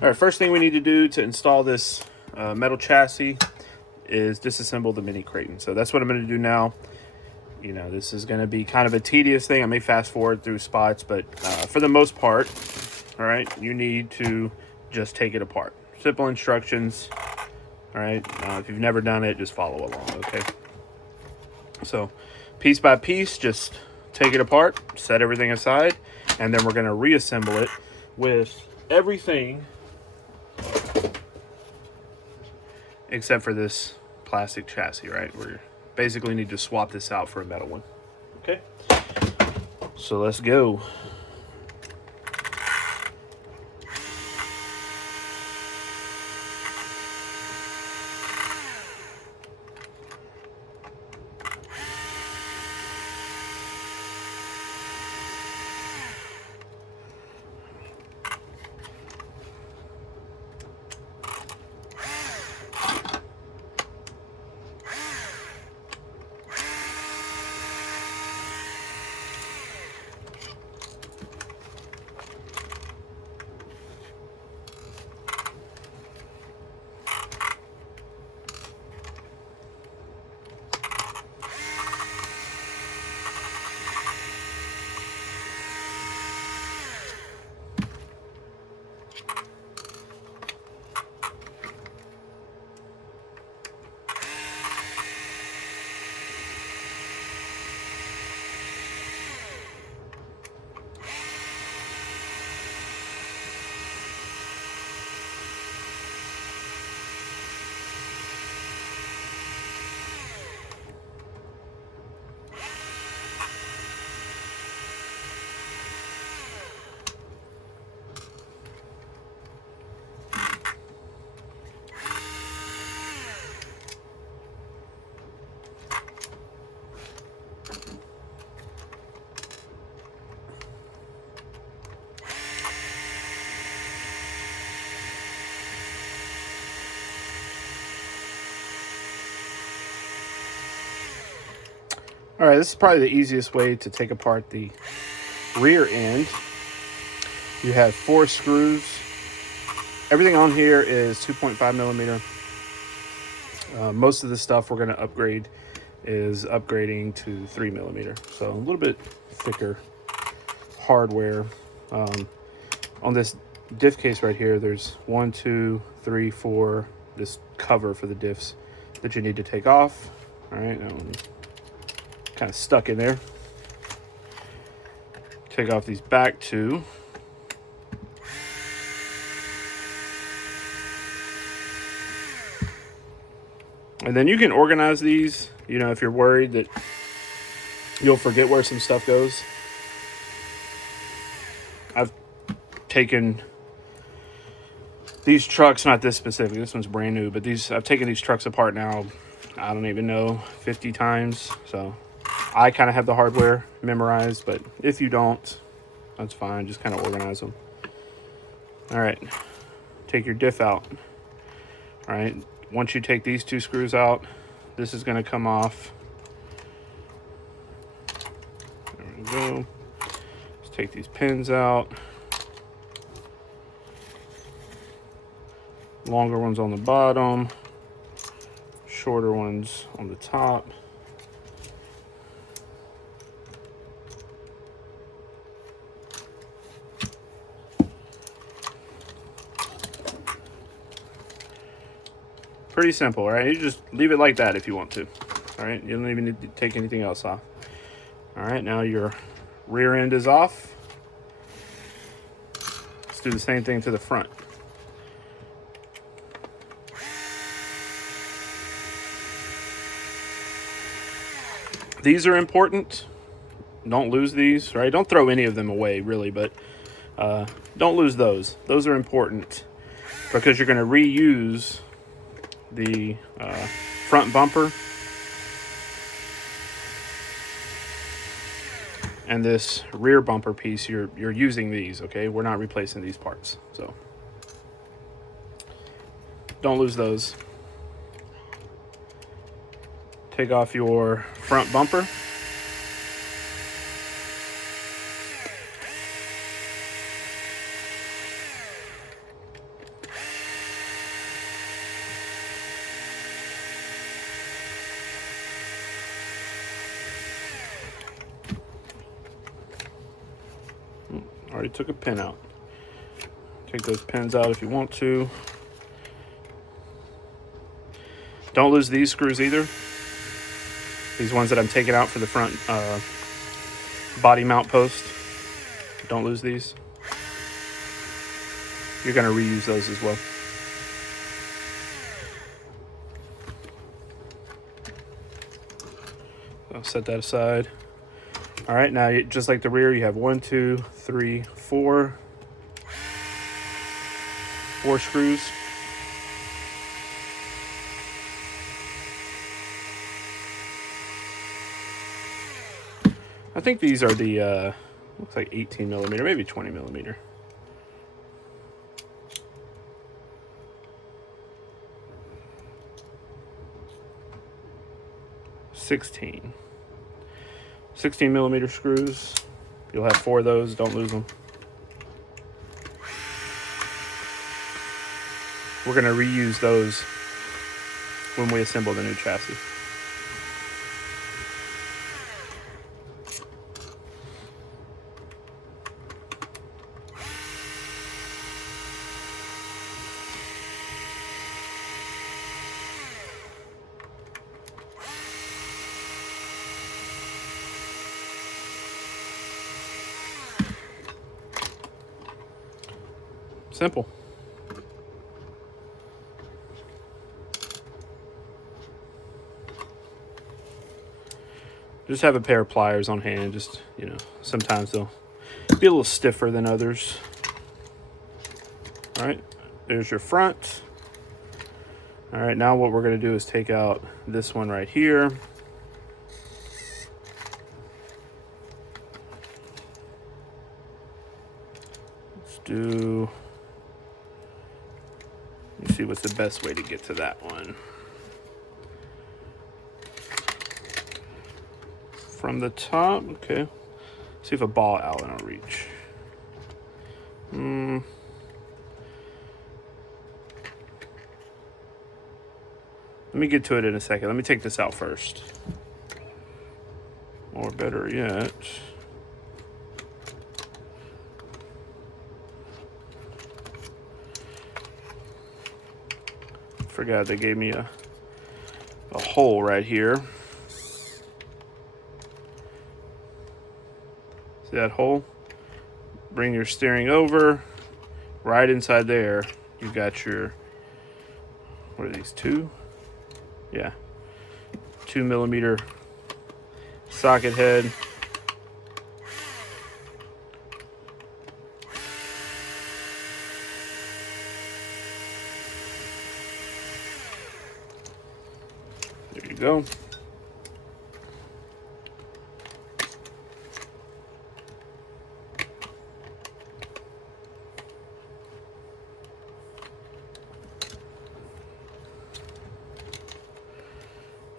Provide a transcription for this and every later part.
All right, first thing we need to do to install this metal chassis is disassemble the Mini Kraton. So that's what I'm going to do now. You know, this is going to be kind of a tedious thing. I may fast forward through spots, but for the most part, all right, you need to just take it apart. Simple instructions. All right, if you've never done it, just follow along, okay? So piece by piece, just take it apart, set everything aside, and then we're going to reassemble it with everything except for this plastic chassis, right? We basically need to swap this out for a metal one. Okay, so let's go. All right, this is probably the easiest way to take apart the rear end. You have 4 screws. Everything on here is 2.5 millimeter. Most of the stuff we're going to upgrade is upgrading to 3 millimeter. So a little bit thicker hardware. On this diff case right here, there's 1, 2, 3, 4, this cover for the diffs that you need to take off. All right, that one kind of stuck in there. Take off these back 2. And then you can organize these, you know, if you're worried that you'll forget where some stuff goes. I've taken these trucks, not this specific, this one's brand new, but I've taken these trucks apart now, I don't even know, 50 times. So I kind of have the hardware memorized, but if you don't, that's fine. Just kind of organize them. All right, take your diff out. All right, once you take these 2 screws out, this is going to come off. There we go. Let's take these pins out. Longer ones on the bottom, shorter ones on the top. Pretty simple, right? You just leave it like that if you want to. All right, you don't even need to take anything else off. All right, now your rear end is off. Let's do the same thing to the front. These are important. Don't lose these, right? Don't throw any of them away, really, but don't lose those. Those are important because you're going to reuse the front bumper and this rear bumper piece. You're using these, okay? We're not replacing these parts, so don't lose those. Take off your front bumper. Already took a pin out. Take those pins out if you want to. Don't lose these screws either. These ones that I'm taking out for the front body mount post. Don't lose these. You're going to reuse those as well. I'll set that aside. All right, now just like the rear, you have 1, 2, 3, 4 screws. I think these are the, looks like 18 millimeter, maybe 20 millimeter. $16 millimeter screws. You'll have 4 of those. Don't lose them. We're going to reuse those when we assemble the new chassis. Simple. Just have a pair of pliers on hand. Just, you know, sometimes they'll be a little stiffer than others. All right, there's your front. All right, now what we're going to do is take out this one right here. Let's do, let me see what's the best way to get to that one. From the top, okay. See if a ball Allen will reach. Let me get to it in a second. Let me take this out first. Or better yet, forgot they gave me a hole right here. See that hole? Bring your steering over. Right inside there, you got your, what are these, 2? Yeah, 2 millimeter socket head. There you go.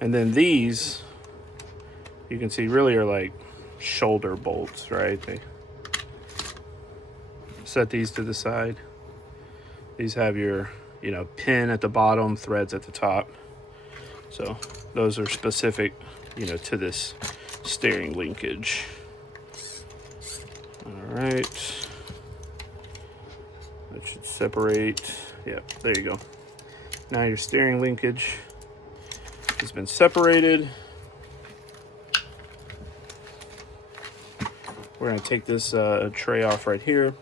And then these, you can see, really are like shoulder bolts, right? They set these to the side. These have your, you know, pin at the bottom, threads at the top. So those are specific, you know, to this steering linkage. All right. That should separate. Yep, there you go. Now your steering linkage has been separated. We're going to take this tray off right here.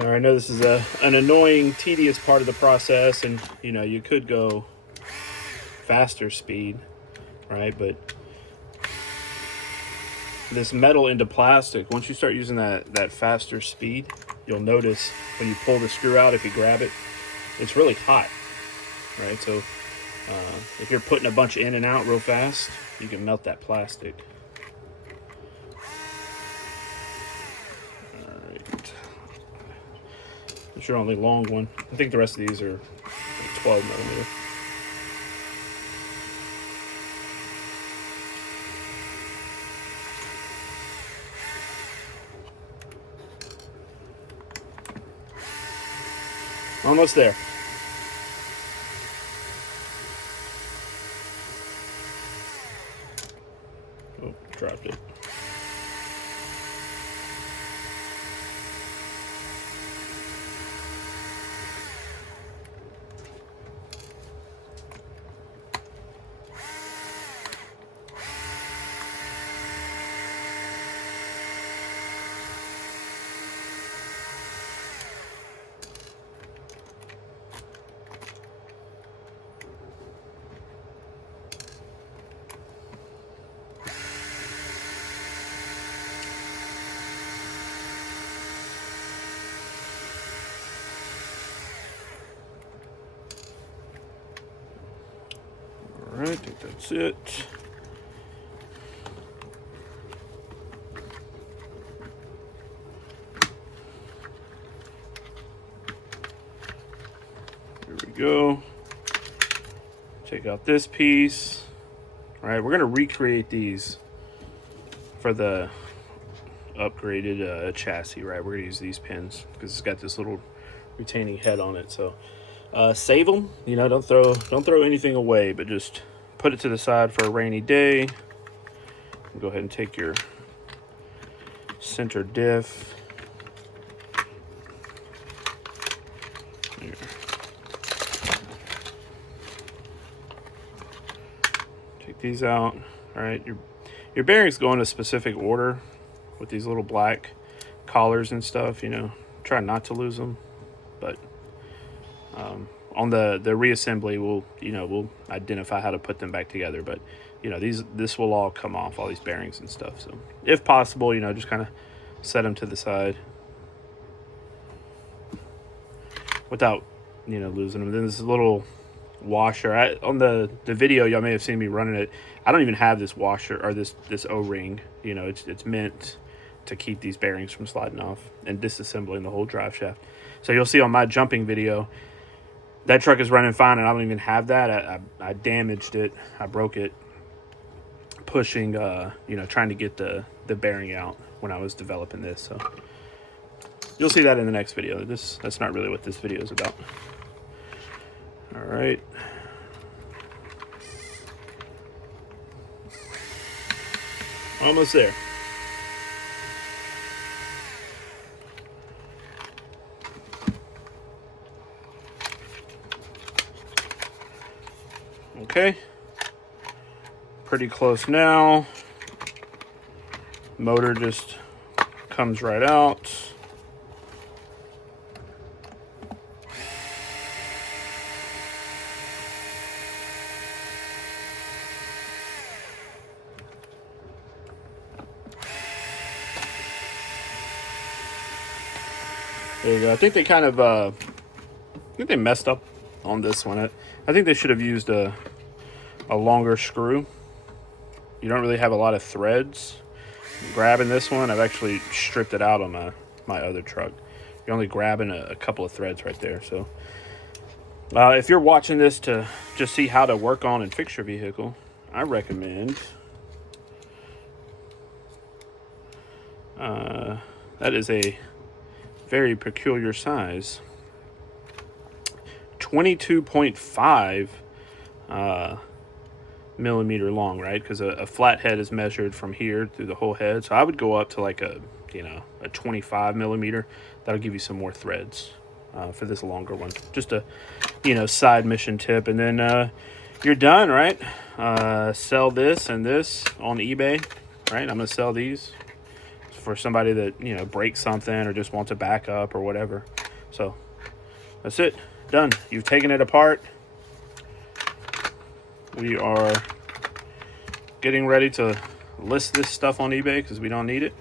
All right, I know this is an annoying, tedious part of the process, and you know, you could go faster speed, right? But this metal into plastic, once you start using that faster speed, you'll notice when you pull the screw out, if you grab it, it's really hot, right? So if you're putting a bunch in and out real fast, you can melt that plastic. All right. It's your only long one. I think the rest of these are 12 millimeter. Almost there. Oh, dropped it. All right, I think that's it. Here we go. Take out this piece. All right, we're gonna recreate these for the upgraded chassis, right? We're gonna use these pins because it's got this little retaining head on it. So save them, you know, don't throw anything away, but just put it to the side for a rainy day. Go ahead and take your center diff. Here. Take these out. All right, your bearings go in a specific order with these little black collars and stuff, you know. Try not to lose them, but on the reassembly, we'll identify how to put them back together. But you know, this will all come off, all these bearings and stuff. So if possible, you know, just kind of set them to the side without, you know, losing them. Then this little washer, on the video, y'all may have seen me running it. I don't even have this washer or this O-ring. You know, it's meant to keep these bearings from sliding off and disassembling the whole drive shaft. So you'll see on my jumping video, that truck is running fine, and I don't even have that. I damaged it. I broke it pushing, you know, trying to get the bearing out when I was developing this. So you'll see that in the next video. That's not really what this video is about. All right. Almost there. Okay, pretty close now. Motor just comes right out. There you go. I think they kind of, I think they messed up on this one. I think they should have used a longer screw. You don't really have a lot of threads. Grabbing this one, I've actually stripped it out on my other truck. You're only grabbing a couple of threads right there. So if you're watching this to just see how to work on and fix your vehicle, I recommend that is a very peculiar size, 22.5 millimeter long, right? Because a flat head is measured from here through the whole head. So I would go up to like a 25 millimeter. That'll give you some more threads for this longer one. Just a, side mission tip. And then you're done, right? Sell this and this on eBay, right? I'm gonna sell these for somebody that, you know, breaks something or just wants a backup or whatever. So that's it. Done. You've taken it apart. We are getting ready to list this stuff on eBay because we don't need it.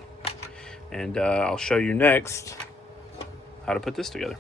And I'll show you next how to put this together.